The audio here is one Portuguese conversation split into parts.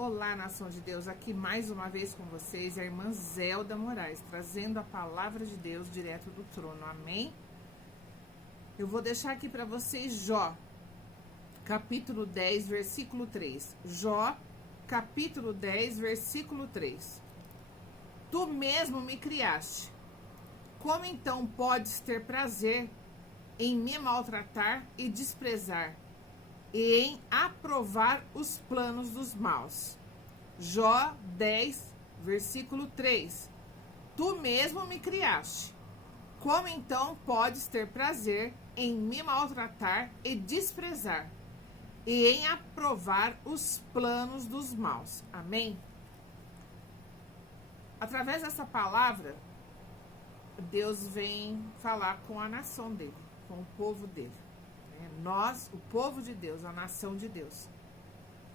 Olá, nação de Deus, aqui mais uma vez com vocês, a irmã Zelda Moraes, trazendo a palavra de Deus direto do trono, amém? Eu vou deixar aqui para vocês Jó, capítulo 10, versículo 3. Jó, capítulo 10, versículo 3. Tu mesmo me criaste, como então podes ter prazer em me maltratar e desprezar, e em aprovar os planos dos maus? Jó 10, versículo 3. Tu mesmo me criaste. Como então podes ter prazer em me maltratar e desprezar, e em aprovar os planos dos maus? Amém? Através dessa palavra, Deus vem falar com a nação dele, com o povo dele. Nós, o povo de Deus, a nação de Deus.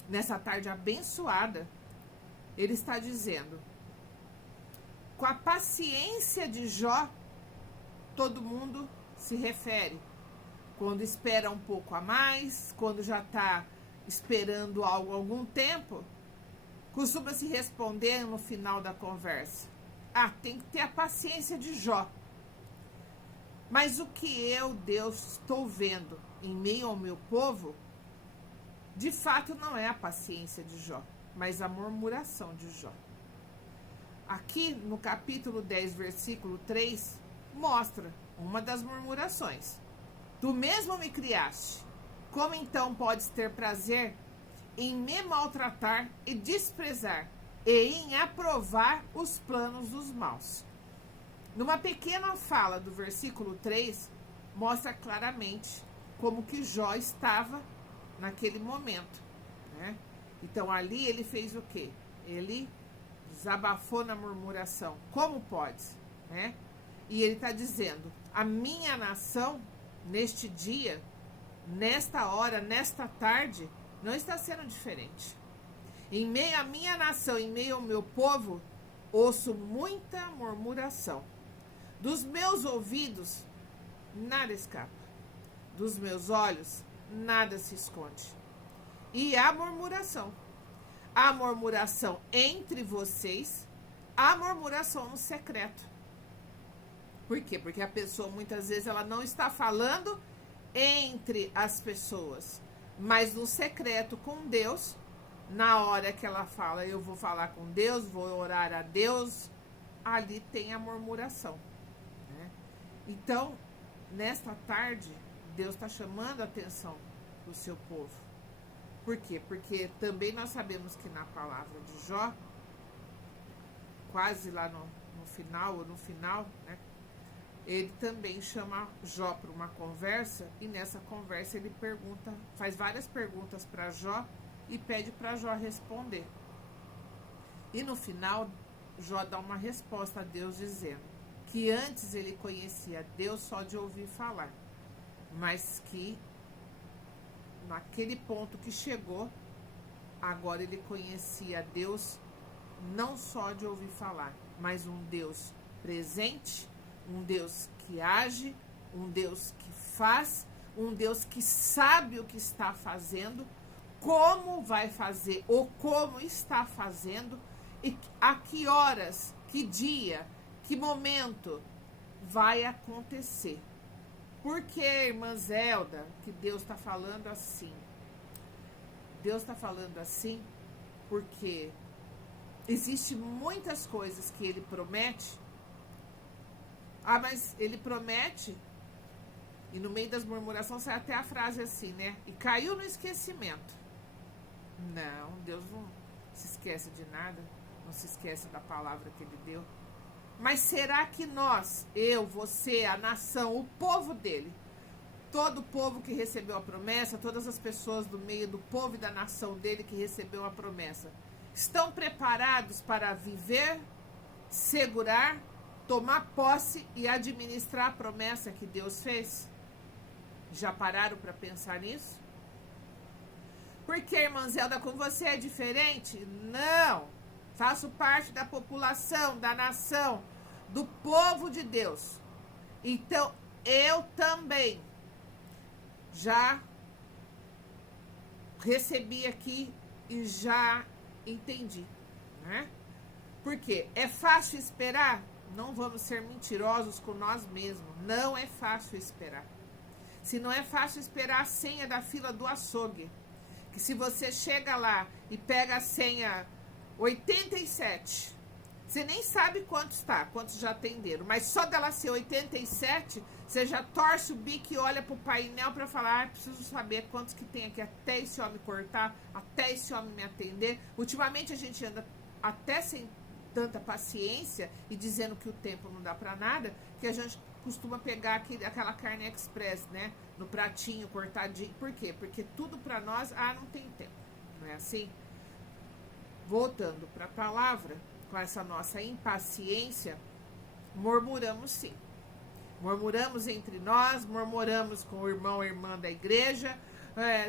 Nessa tarde abençoada, ele está dizendo: com a paciência de Jó, todo mundo se refere. Quando espera um pouco a mais, quando já está esperando algo há algum tempo, costuma se responder no final da conversa: tem que ter a paciência de Jó. Mas o que eu, Deus, estou vendo em meio ao meu povo, de fato não é a paciência de Jó, mas a murmuração de Jó. Aqui no capítulo 10, versículo 3, mostra uma das murmurações. Tu mesmo me criaste, como então podes ter prazer em me maltratar e desprezar, e em aprovar os planos dos maus? Numa pequena fala do versículo 3, mostra claramente como que Jó estava naquele momento, né? Então ali ele fez o quê? Ele desabafou na murmuração. Como pode? Né? E ele está dizendo: a minha nação, neste dia, nesta hora, nesta tarde, não está sendo diferente. Em meio à minha nação, em meio ao meu povo, ouço muita murmuração. Dos meus ouvidos, nada escapa. Dos meus olhos, nada se esconde. E há murmuração. Há murmuração entre vocês, há murmuração no secreto. Por quê? Porque a pessoa, muitas vezes, ela não está falando entre as pessoas, mas no secreto com Deus. Na hora que ela fala, eu vou falar com Deus, vou orar a Deus, ali tem a murmuração. Então, nesta tarde, Deus está chamando a atenção do seu povo. Por quê? Porque também nós sabemos que na palavra de Jó, quase lá no final, né, ele também chama Jó para uma conversa, e nessa conversa ele faz várias perguntas para Jó e pede para Jó responder. E no final, Jó dá uma resposta a Deus dizendo que antes ele conhecia Deus só de ouvir falar, mas que naquele ponto que chegou, agora ele conhecia Deus não só de ouvir falar, mas um Deus presente, um Deus que age, um Deus que faz, um Deus que sabe o que está fazendo, como vai fazer ou como está fazendo, e a que horas, que dia, que momento vai acontecer. Por que, irmã Zelda, que Deus está falando assim? Deus está falando assim porque existem muitas coisas que ele promete. Mas ele promete, e no meio das murmurações sai até a frase assim, né? E caiu no esquecimento. Não, Deus não se esquece de nada, não se esquece da palavra que ele deu. Mas será que nós, eu, você, a nação, o povo dele, todo o povo que recebeu a promessa, todas as pessoas do meio do povo e da nação dele que recebeu a promessa, estão preparados para viver, segurar, tomar posse e administrar a promessa que Deus fez? Já pararam para pensar nisso? Porque, irmã Zelda, com você é diferente? Não! Faço parte da população, da nação, do povo de Deus. Então, eu também já recebi aqui e já entendi, né? Porque é fácil esperar? Não vamos ser mentirosos com nós mesmos. Não é fácil esperar. Se não é fácil esperar a senha da fila do açougue, que se você chega lá e pega a senha 87, você nem sabe quantos já atenderam, mas só dela ser 87, você já torce o bico e olha pro painel para falar, preciso saber quantos que tem aqui até esse homem cortar, até esse homem me atender. Ultimamente a gente anda até sem tanta paciência e dizendo que o tempo não dá para nada, que a gente costuma pegar aquela carne express, né? No pratinho, cortadinho. Por quê? Porque tudo para nós, não tem tempo. Não é assim? Voltando para a palavra, com essa nossa impaciência, murmuramos sim. Murmuramos entre nós, murmuramos com o irmão ou irmã da igreja,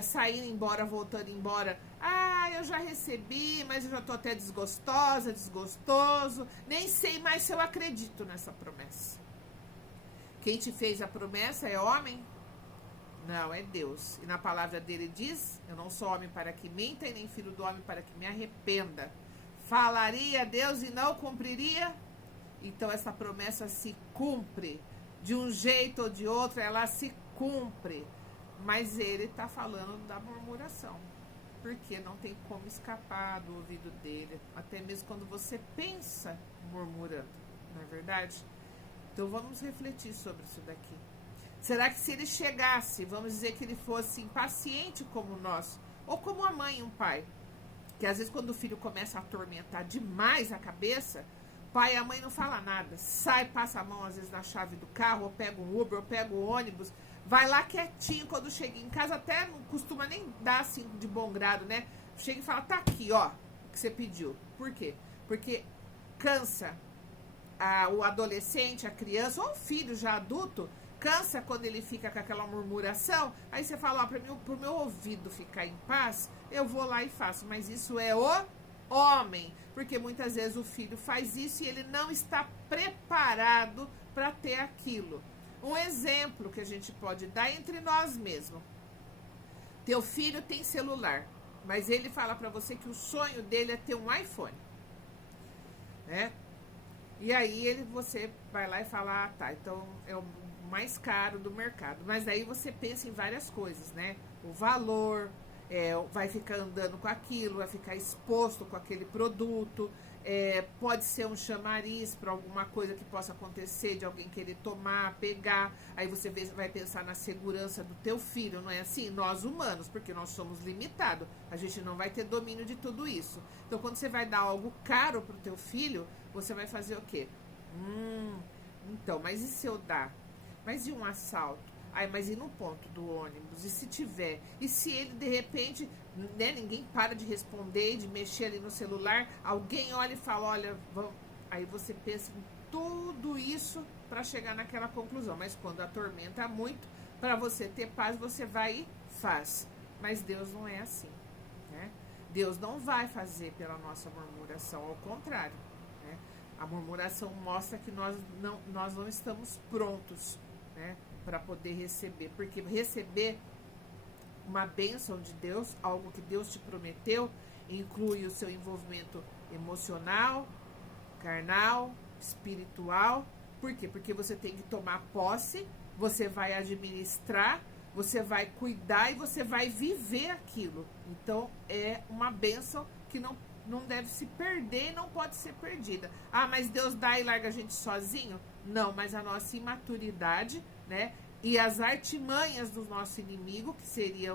saindo embora, voltando embora. Eu já recebi, mas eu já tô até desgostosa, desgostoso. Nem sei mais se eu acredito nessa promessa. Quem te fez a promessa é homem? Não, é Deus. E na palavra dele diz, eu não sou homem para que minta e nem filho do homem para que me arrependa. Falaria a Deus e não cumpriria? Então essa promessa se cumpre. De um jeito ou de outro, ela se cumpre. Mas ele está falando da murmuração. Porque não tem como escapar do ouvido dele. Até mesmo quando você pensa murmurando. Não é verdade? Então vamos refletir sobre isso daqui. Será que se ele chegasse, vamos dizer que ele fosse impaciente como nós, ou como a mãe e um pai, que às vezes quando o filho começa a atormentar demais a cabeça, o pai e a mãe não falam nada, sai, passa a mão às vezes na chave do carro, ou pega um Uber, ou pega o ônibus, vai lá quietinho, quando chega em casa até não costuma nem dar assim de bom grado, né? Chega e fala, tá aqui, ó, o que você pediu. Por quê? Porque cansa o adolescente, a criança, ou o filho já adulto, cansa quando ele fica com aquela murmuração. Aí você fala, pro meu ouvido ficar em paz, eu vou lá e faço. Mas isso é o homem, porque muitas vezes o filho faz isso e ele não está preparado para ter aquilo. Um exemplo que a gente pode dar entre nós mesmos. Teu filho tem celular, mas ele fala para você que o sonho dele é ter um iPhone, né? E aí você vai lá e fala, tá, então é o mais caro do mercado. Mas aí você pensa em várias coisas, né? O valor, vai ficar andando com aquilo, vai ficar exposto com aquele produto, pode ser um chamariz para alguma coisa que possa acontecer, de alguém querer tomar, pegar. Aí você vai pensar na segurança do teu filho, não é assim? Nós humanos, porque nós somos limitados, a gente não vai ter domínio de tudo isso. Então quando você vai dar algo caro pro teu filho, você vai fazer o quê? Então, mas e se eu dar? Mas e um assalto? Mas e no ponto do ônibus? E se tiver? E se ele, de repente, né, ninguém para de responder, de mexer ali no celular, alguém olha e fala, olha, vamos. Aí você pensa em tudo isso para chegar naquela conclusão. Mas quando atormenta muito, para você ter paz, você vai e faz. Mas Deus não é assim, né? Deus não vai fazer pela nossa murmuração, ao contrário, né? A murmuração mostra que nós não estamos prontos, né, para poder receber, porque receber uma bênção de Deus, algo que Deus te prometeu, inclui o seu envolvimento emocional, carnal, espiritual. Por quê? Porque você tem que tomar posse, você vai administrar, você vai cuidar e você vai viver aquilo. Então é uma bênção que não deve se perder e não pode ser perdida. Mas Deus dá e larga a gente sozinho? Não, mas a nossa imaturidade, né, e as artimanhas do nosso inimigo, que seria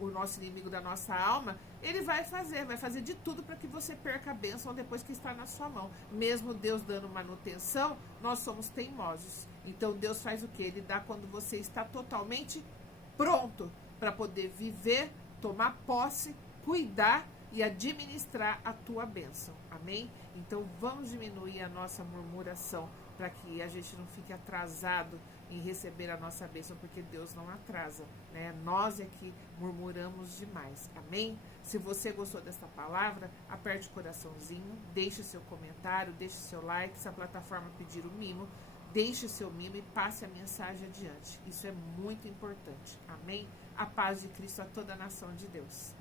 o nosso inimigo da nossa alma, ele vai fazer de tudo para que você perca a bênção depois que está na sua mão. Mesmo Deus dando manutenção, nós somos teimosos. Então Deus faz o quê? Ele dá quando você está totalmente pronto para poder viver, tomar posse, cuidar e administrar a tua bênção. Amém? Então vamos diminuir a nossa murmuração para que a gente não fique atrasado em receber a nossa bênção, porque Deus não atrasa, né? Nós é que murmuramos demais. Amém? Se você gostou desta palavra, aperte o coraçãozinho, deixe seu comentário, deixe seu like. Se a plataforma pedir o mimo, deixe seu mimo e passe a mensagem adiante. Isso é muito importante. Amém? A paz de Cristo a toda a nação de Deus.